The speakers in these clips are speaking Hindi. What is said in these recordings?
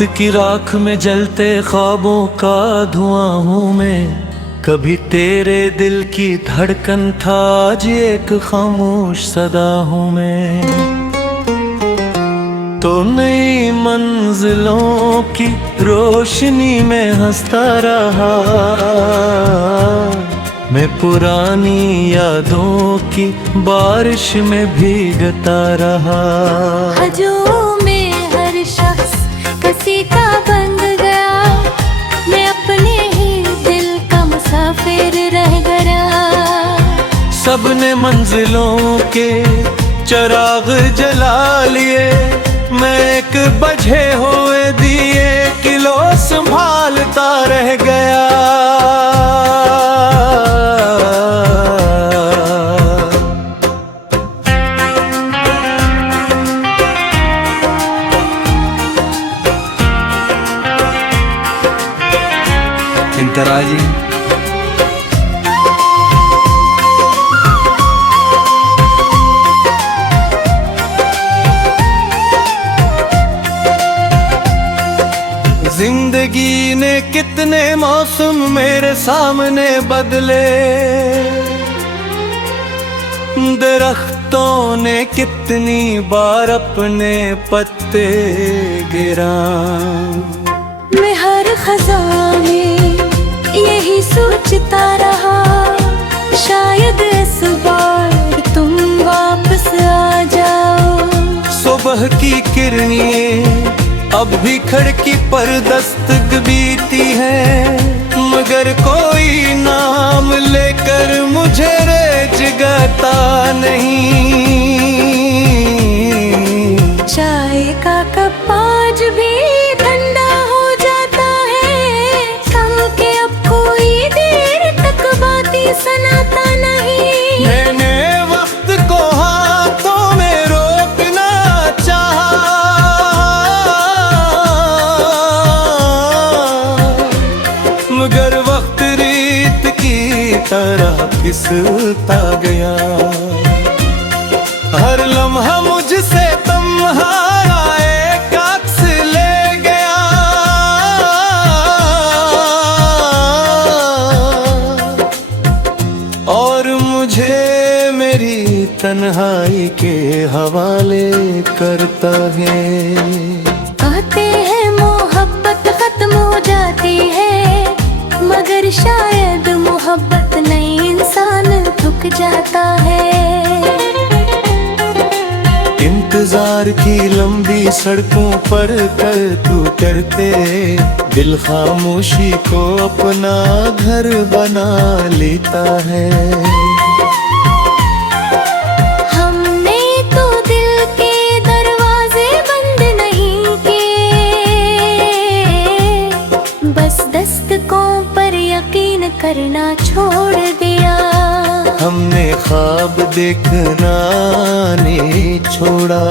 वक्त की राख में जलते ख्वाबों का धुआं हूँ मैं। कभी तेरे दिल की धड़कन था, आज एक खामोश सदा हूँ मैं। तो नई मंजिलों की रोशनी में हंसता रहा, मैं पुरानी यादों की बारिश में भीगता रहा। हजों में हर शख्स किसी का बन गया, मैं अपने ही दिल का मुसाफिर रह गया। सबने मंजिलों के चिराग जला लिए, मैं एक बझे हुए दिए किलो संभालता रह गया। इंतराजी जिंदगी ने कितने मौसम मेरे सामने बदले, दरख्तों ने कितनी बार अपने पत्ते गिरा। मैं हर खज़ां में यही सोचता रहा, शायद इस बार तुम वापस आ जाओ। सुबह की किरणें अब भी खिड़की पर दस्तक बीती है, मगर कोई नाम लेकर मुझे जगाता नहीं। चाय का कप आज भी ठंडा हो जाता है, कम के अब कोई देर तक बातें सुनाता नहीं। मैंने वक्त को हाथों में रोकना चाहा, मगर वक्त रीत की तरह फिसलता गया। हर लम्हा मुझसे तुम्हारा एक अक्स ले गया, और मुझे मेरी तन्हाई के हवाले करता है। कहते हैं मोहब्बत खत्म हो जाती है, मगर शायद मोहब्बत नहीं, इंसान थक जाता है। इंतजार की लंबी सड़कों पर कर तू करते, दिल खामोशी को अपना घर बना लेता है। हमने तो दिल के दरवाजे बंद नहीं किए, बस दस्तकों पर यकीन करना छोड़ दिया। हमने ख्वाब देखना नहीं छोड़ा,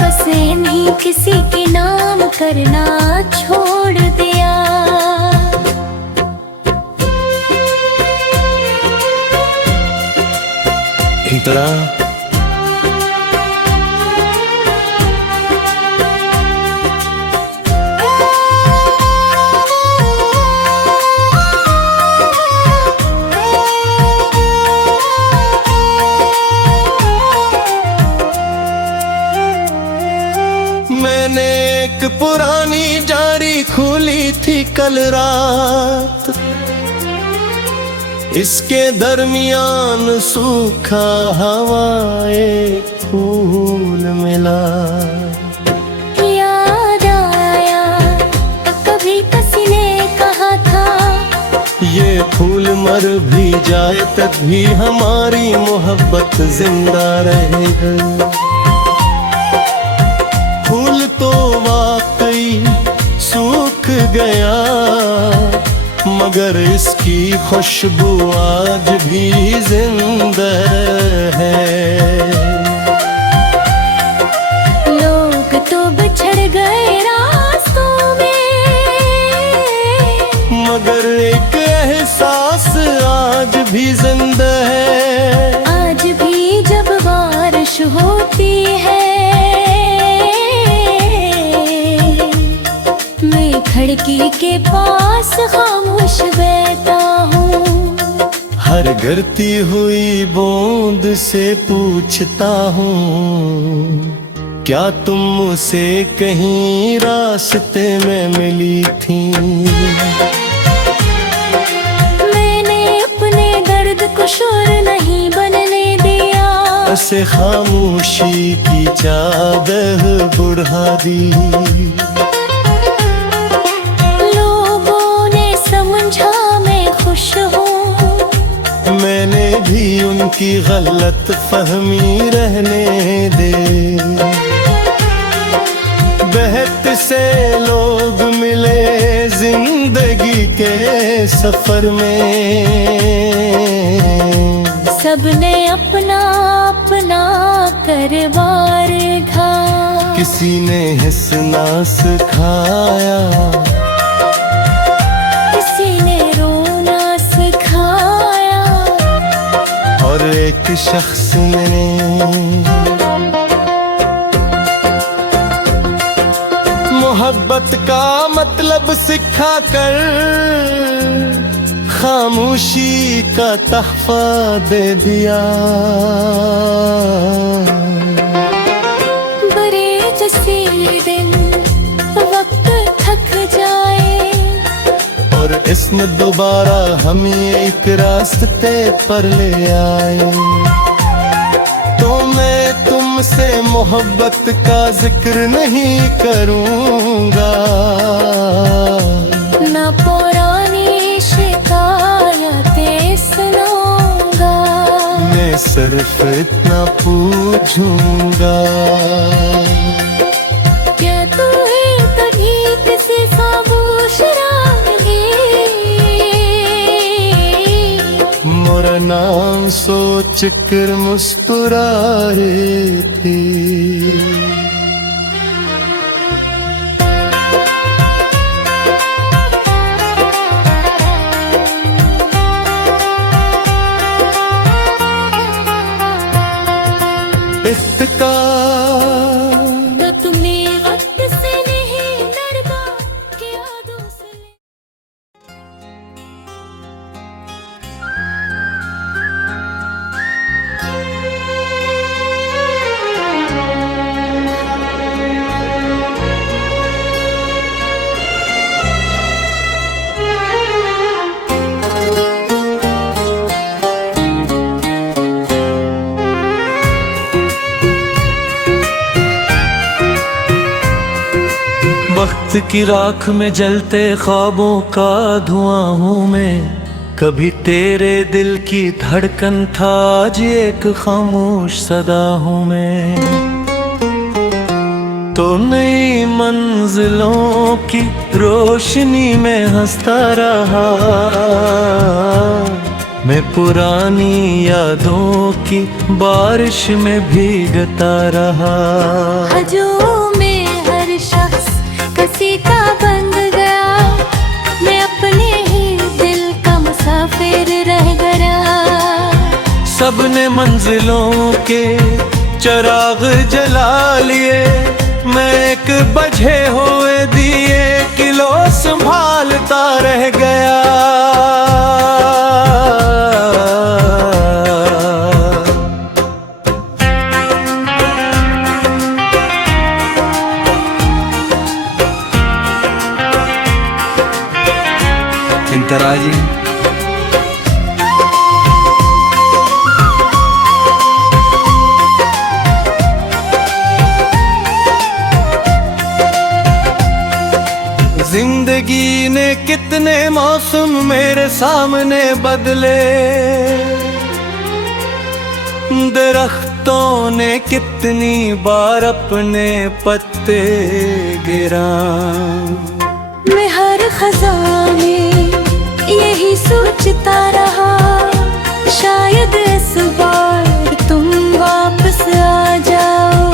बस इन्हीं किसी के नाम करना छोड़ दिया। इंतरा मैंने एक पुरानी जारी खोली थी कल रात, इसके दरमियान सूखा हवा एक फूल मिला। याद आया कभी किसी ने कहा था, ये फूल मर भी जाए तक भी हमारी मोहब्बत जिंदा रहेगा। फूल तो वाकई सूख गया, मगर इसकी खुशबू आज भी जिंदा है। लोग तो बिछड़ गए रास्तों में, मगर एक एहसास आज भी जिंदा है। आज भी जब बारिश होती है, जिंदगी के पास खामोश बैठा हूँ। हर गिरती हुई बूंद से पूछता हूँ, क्या तुम मुझसे कहीं रास्ते में मिली थी? मैंने अपने दर्द को शोर नहीं बनने दिया, ऐसे खामोशी की चादर बुढ़ा दी। लोगों ने समझा मैं खुश हूँ, मैंने भी उनकी गलत फहमी रहने दे। बहुत से लोग मिले जिंदगी के सफर में, सबने अपना अपना करवार ढा। किसी ने हंसना सिखाया, किसी ने रोना सिखाया, और एक शख्स ने मोहब्बत का मतलब सिखा कर खामोशी का तहफा दे दिया। बड़े जैसे दिन वक्त थक जाए, और इसमें दोबारा हम एक रास्ते पर ले आए, तो मैं तुमसे मोहब्बत का जिक्र नहीं करूँगा, न पुरानी शिकायतें सुनाऊंगा। मैं सिर्फ इतना पूछूंगा, क्या तू है तो ठीक से खामोश रहे? मोरा नाम सोच कर मुस्कुरा रहे थे। इफ्तिकार तो तुमने वक्त से नहीं डरता कि यादों से। वक्त की राख में जलते ख्वाबों का धुआं हूँ मैं, कभी तेरे दिल की धड़कन था, आज एक खामोश सदा हूँ मैं। तो नई मंजिलों की रोशनी में हंसता रहा, मैं पुरानी यादों की बारिश में भीगता रहा। हजों में हर शख्स किसी का बन गया, मैं अपने ही दिल का मुसाफिर रह गया। सबने मंजिलों के चिराग जला लिए, मैं एक बझे हुए दिए किलो संभालता रह गया। इंतराजी जिंदगी ने कितने मौसम मेरे सामने बदले, दरख्तों ने कितनी बार अपने पत्ते गिरा। मैं हर खज़ां में यही सोचता रहा, शायद इस बार तुम वापस आ जाओ।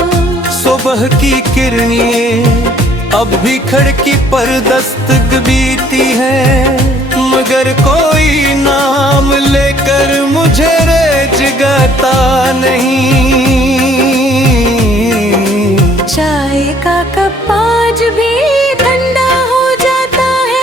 सुबह की किरणें अब भी खिड़की पर दस्तक बीती है, मगर कोई नाम लेकर मुझे जगाता नहीं। चाय का कप आज भी ठंडा हो जाता है,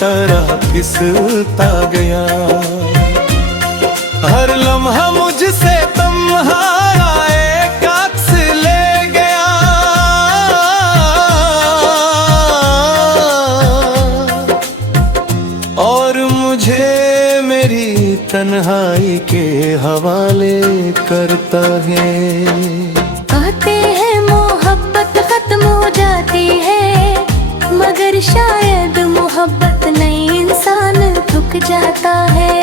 तरह फिसलता गया। हर लम्हा मुझसे तुम्हारा एक अक्स ले गया। और मुझे मेरी तन्हाई के हवाले करता है। कहते हैं मोहब्बत खत्म हो जाती है, मगर शायद मोहब्बत नहीं, इंसान थक जाता है।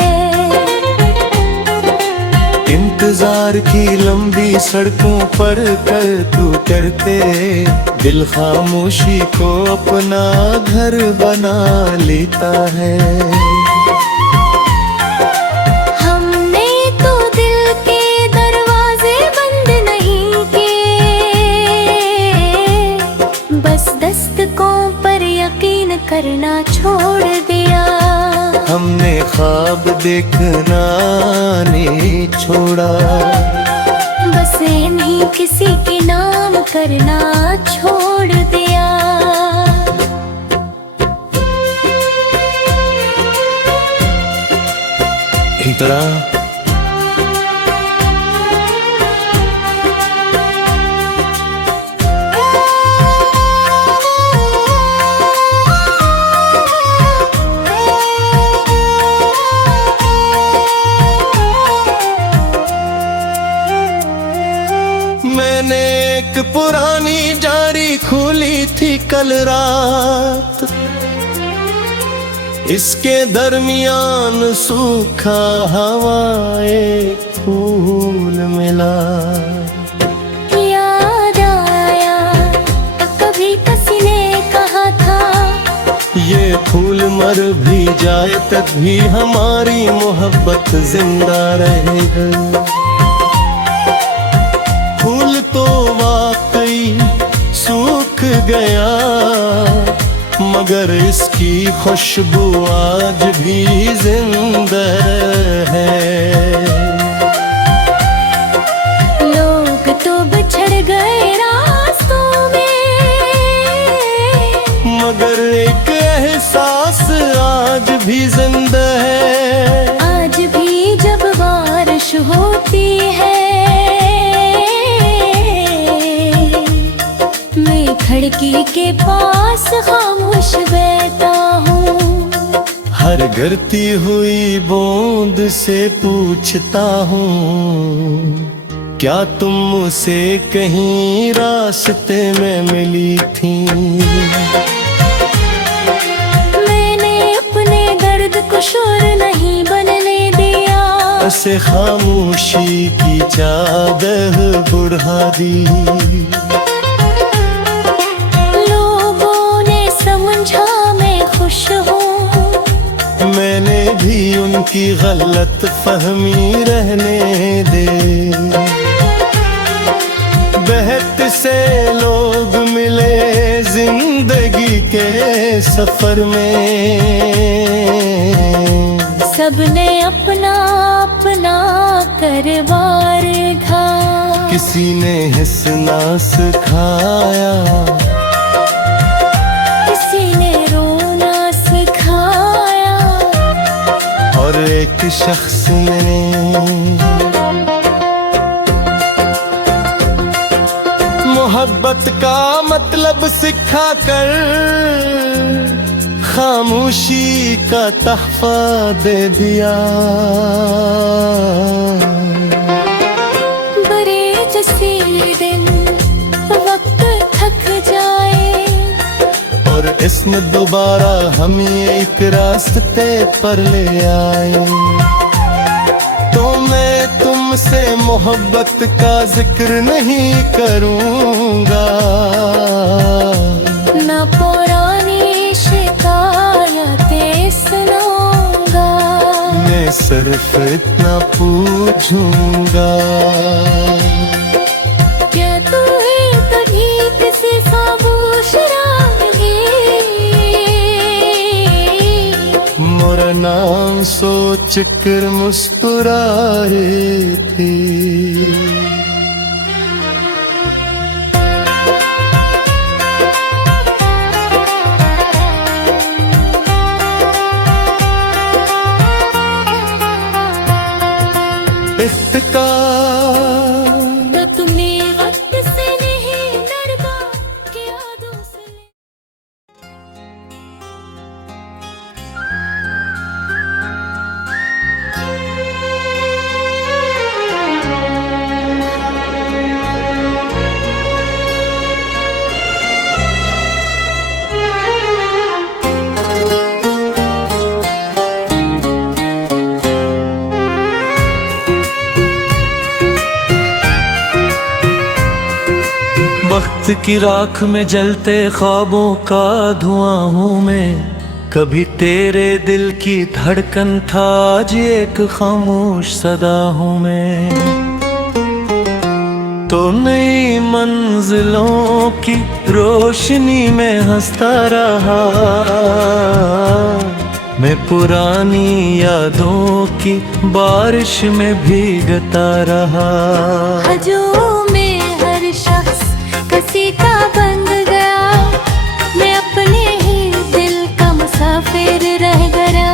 इंतजार की लंबी सड़कों पर कर तू करते, दिल खामोशी को अपना घर बना लेता है। हमने तो दिल के दरवाजे बंद नहीं किए, बस दस्तकों पर यकीन करना छोड़ दिया। हमने ख्वाब देखना नहीं छोड़ा, बस इन्हीं किसी के नाम करना छोड़ दिया। इतरा मैंने एक पुरानी डायरी खोली थी कल रात, इसके दरमियान सूखा हवा एक फूल मिला। याद आया कभी किसी ने कहा था, ये फूल मर भी जाए तक भी हमारी मोहब्बत जिंदा रहेगा। फूल तो वाकई सूख गया, मगर इसकी खुशबू आज भी जिंदा है। लोग तो बिछड़ गए रास्तों में, मगर एक एहसास आज भी जिंदा है। आज भी जब बारिश होती है, मैं खिड़की के पास खामोश बैठा हूँ। हर गिरती हुई बूंद से पूछता हूँ, क्या तुम मुझसे कहीं रास्ते में मिली थी? मैंने अपने दर्द को शोर नहीं बनने दिया, ऐसे खामोशी की चादर बुढ़ा दी। मैंने भी उनकी गलत फहमी रहने दे। बहत से लोग मिले जिंदगी के सफर में, सबने अपना अपना करवार ढा। किसी ने हंसना सिखाया, और एक शख्स ने मोहब्बत का मतलब सिखा कर खामोशी का तहफा दे दिया। बड़े जैसे दिन वक्त थक जाए, और इसमें दोबारा हम एक रास्ते पर ले आए। तो मैं तुमसे मोहब्बत का जिक्र नहीं करूँगा, न पुरानी शिकायतें सुनाऊंगा। मैं सिर्फ इतना पूछूंगा, क्या तू है तो ठीक से खामोश मोरा नाम सोच कर मुस्कुरा रहे थे। वक्त की राख में जलते ख्वाबों का धुआं हूँ मैं, कभी तेरे दिल की धड़कन था, आज एक खामोश सदा हूँ मैं। तो नई मंजिलों की रोशनी में हंसता रहा, मैं पुरानी यादों की बारिश में भीगता रहा। हजों में हर शख्स किसी का बन गया, मैं अपने ही दिल का मुसाफिर रह गया।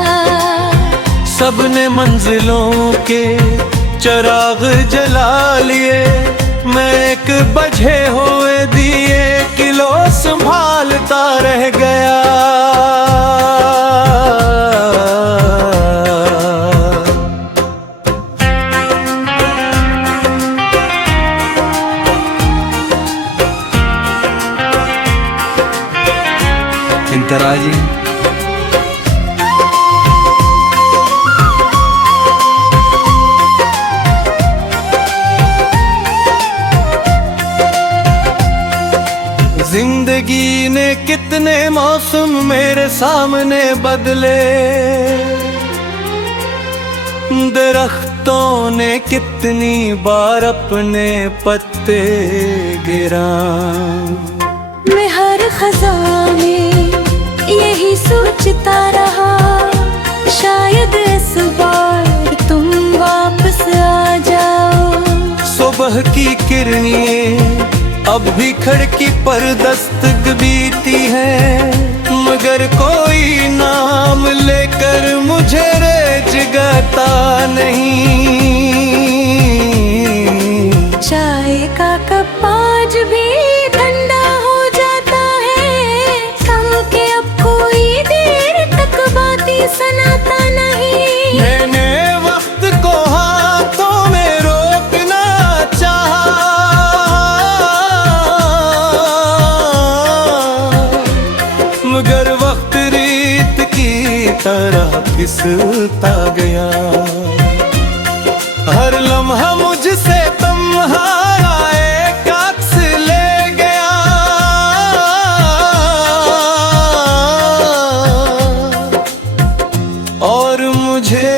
सबने मंजिलों के चिराग जला लिए, मैं एक बझे हुए दिए किलो संभालता रह गया। इंतराजी जिंदगी ने कितने मौसम मेरे सामने बदले, दरख्तों ने कितनी बार अपने पत्ते गिरा। मैं हर खज़ां में यही सोचता रहा, शायद इस बार तुम वापस आ जाओ। सुबह की किरणें अब भी खिड़की पर दस्तक बीती है, मगर कोई नाम लेकर मुझे जगाता नहीं। चाय का कप आज भी ठंडा हो जाता है, कम के अब कोई देर तक बातें सुनाता नहीं। मैंने वक्त को हाथों में रोकना चाहा, मगर वक्त रीत की तरह फिसलता गया। हर लम्हा मुझसे तन्हाया एक अक्स ले गया, और मुझे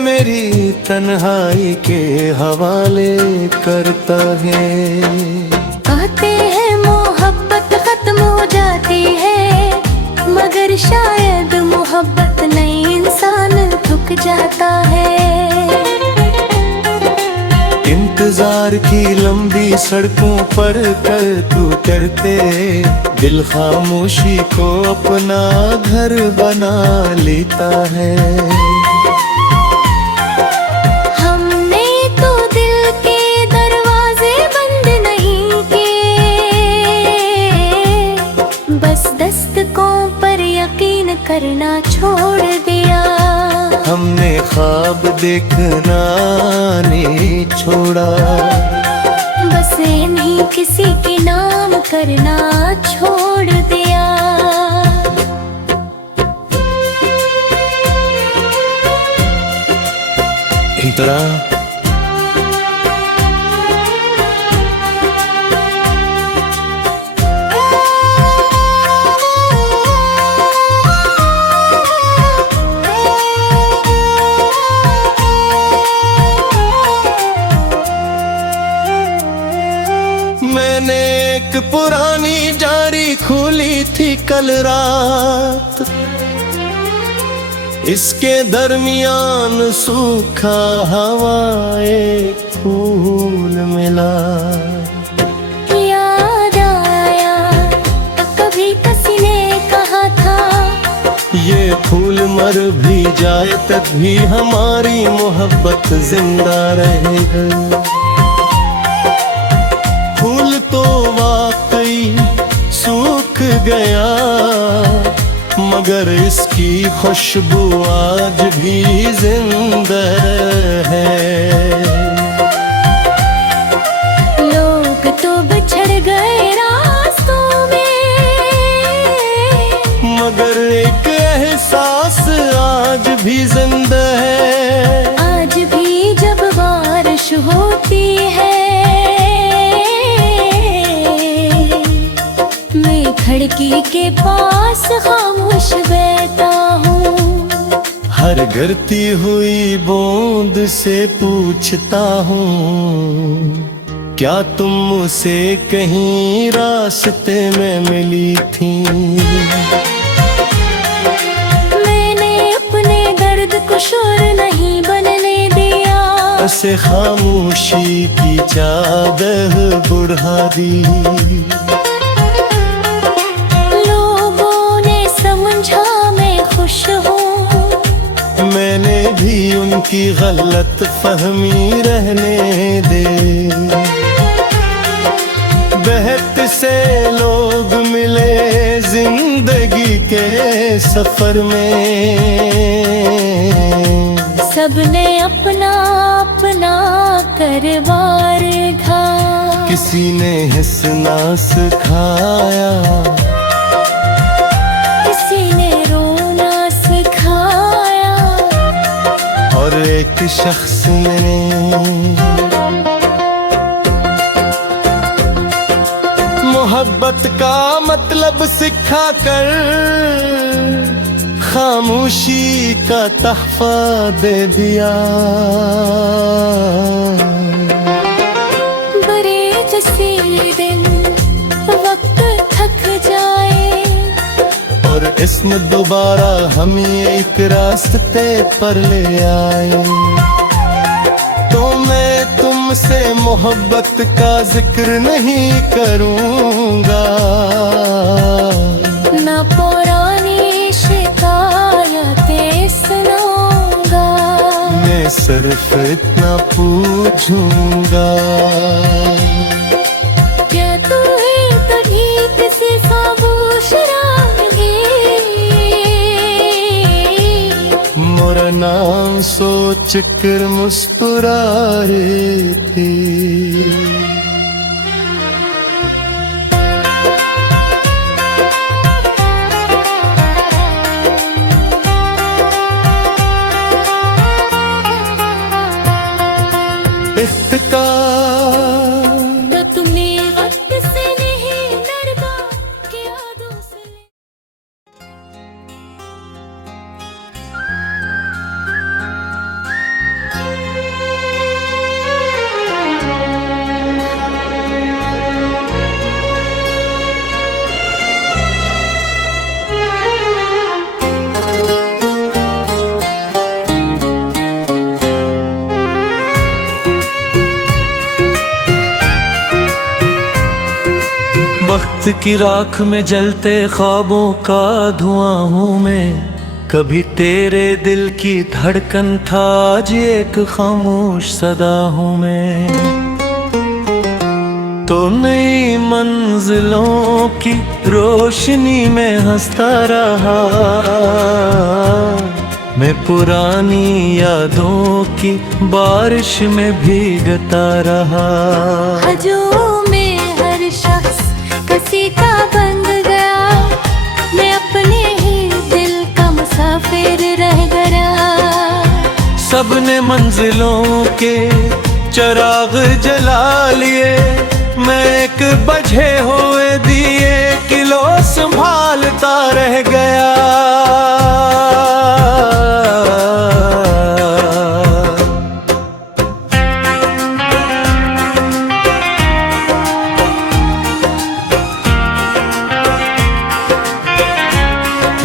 मेरी तन्हाई के हवाले करता है। कहते हैं मोहब्बत खत्म हो जाती है, मगर शायद मोहब्बत नहीं, इंसान थक जाता है। इंतजार की लंबी सड़कों पर कर तू करते, दिल खामोशी को अपना घर बना लेता है। हमने तो दिल के दरवाजे बंद नहीं किए, बस दस्तकों पर यकीन करना छोड़ दिया। हमने ख्वाब देखना नहीं छोड़ा, बस इन्हीं किसी के नाम करना छोड़ दिया। इंतरा मैंने एक पुरानी जारी खोली थी कल रात, इसके दरमियान सूखा हवा एक फूल मिला। याद आया तो कभी किसी ने कहा था, ये फूल मर भी जाए तक भी हमारी मोहब्बत जिंदा रहेगा। फूल तो वाकई सूख गया, मगर इसकी खुशबू आज भी जिंदा है। लोग तो बिछड़ गए रास्तों में, मगर एक एहसास आज भी जिंदा है। आज भी जब बारिश होती है, खिड़की के पास खामोश बैठा हूँ। हर गिरती हुई बूंद से पूछता हूँ, क्या तुम मुझसे कहीं रास्ते में मिली थी? मैंने अपने दर्द को शोर नहीं बनने दिया, ऐसे खामोशी की चादर बुढ़ा दी। लोगों ने समझा मैं खुश हूँ, मैंने भी उनकी गलत फहमी रहने दे। बहुत से लोग मिले जिंदगी के सफर में, सबने अपना अपना करवार ढा। किसी ने हंसना सिखाया, किसी ने रोना सिखाया, और एक शख्स ने मोहब्बत का मतलब सिखा कर खामोशी का तहफा दे दिया। बड़े जैसे दिन वक्त थक जाए, और इसमें दोबारा हम एक रास्ते पर ले आए, तो मैं तुमसे मोहब्बत का जिक्र नहीं करूँगा, न पुरानी शिकायतें सुनाऊंगा। मैं सिर्फ इतना पूछूंगा, क्या तू है तो ठीक से खामोश रहोगे? मोरा नाम सोच कर मुस्कुरा रहे थे। तो तुम्हें वक्त से नहीं डरता कि यादों से। वक्त की राख में जलते ख्वाबों का धुआं हूँ मैं, कभी तेरे दिल की धड़कन था, आज एक खामोश सदा हूँ मैं। तो नई मंजिलों की रोशनी में हंसता रहा, मैं पुरानी यादों की बारिश में भीगता रहा। हजों में हर शख्स किसी का बन गया, मैं अपने ही दिल का मुसाफिर रह गया। सबने मंजिलों के चिराग जला लिए, मैं एक बझे हुए दिए किलो संभालता रह गया।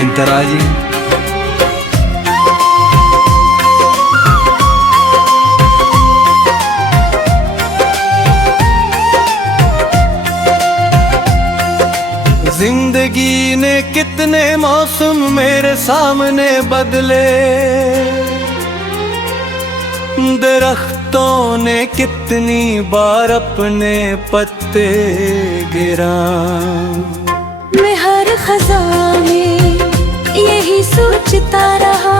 इंतराजी जिंदगी ने कितने मौसम मेरे सामने बदले, दरख्तों ने कितनी बार अपने पत्ते गिरा। मैं हर खज़ां में यही सोचता रहा,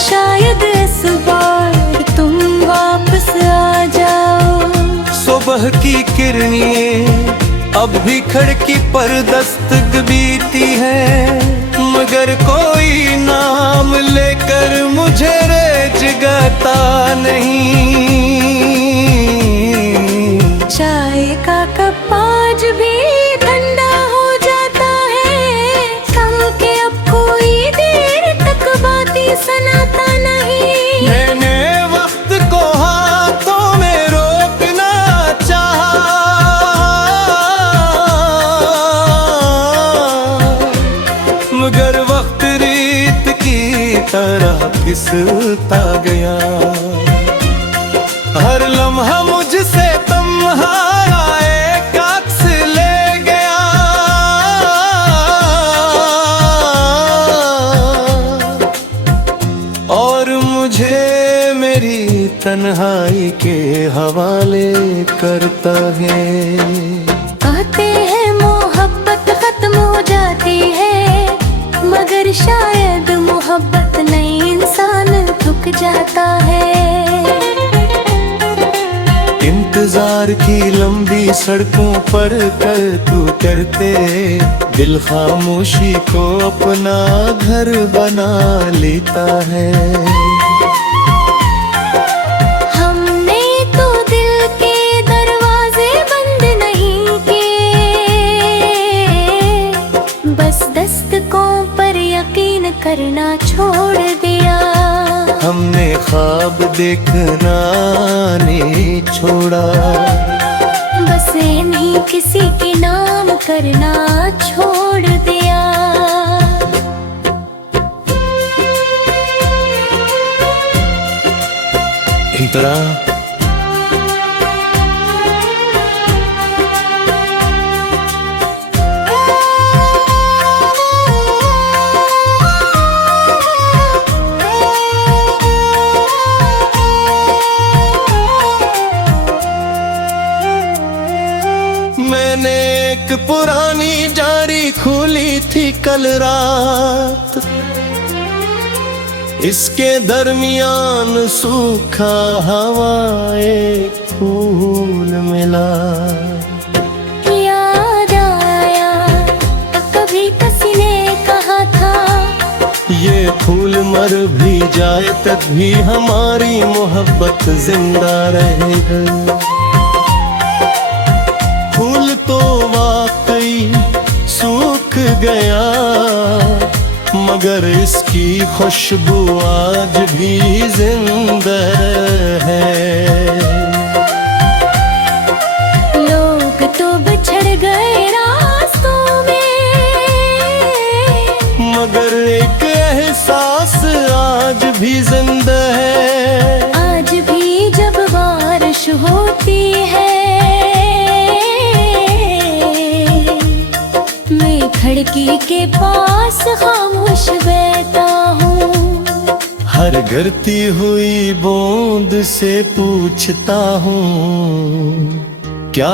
शायद इस बार तुम वापस आ जाओ। सुबह की किरणें अब भी खिड़की पर दस्तक बीती है, मगर कोई नाम लेकर मुझे रे जगाता नहीं। चाय का कप आज भी ठंडा हो जाता मगर वक्त रीत की तरह फिसलता गया। हर लम्हा मुझसे तन्हाया एक अक्स ले गया। और मुझे मेरी तन्हाई के हवाले करता है। कहते हैं मोहब्बत खत्म हो जाती है, मगर शायद मोहब्बत नहीं, इंसान थक जाता है। इंतजार की लंबी सड़कों पर कर तू करते दिल खामोशी को अपना घर बना लेता है। हमने तो दिल के दरवाजे बंद नहीं किए, बस दस्तकों पर यकीन करना छोड़ दिया। हमने ख्वाब देखना नहीं छोड़ा, बस इन्हीं किसी के नाम करना छोड़ दिया। इंतरा मैंने एक पुरानी जारी खोली थी कल रात, इसके दरमियान सूखा हवा एक फूल मिला। याद आया कभी किसी ने कहा था, ये फूल मर भी जाए तब भी हमारी मोहब्बत जिंदा रहेगा। फूल तो वाकई सूख गया, मगर इसकी खुशबू आज भी जिंदा है। लोग तो बिछड़ गए रास्तों में, मगर एक एहसास आज भी जिंदा है। आज भी जब बारिश होती है, मैं खिड़की के पास खामोश बैठा हूँ। हर गिरती हुई बूंद से पूछता हूँ क्या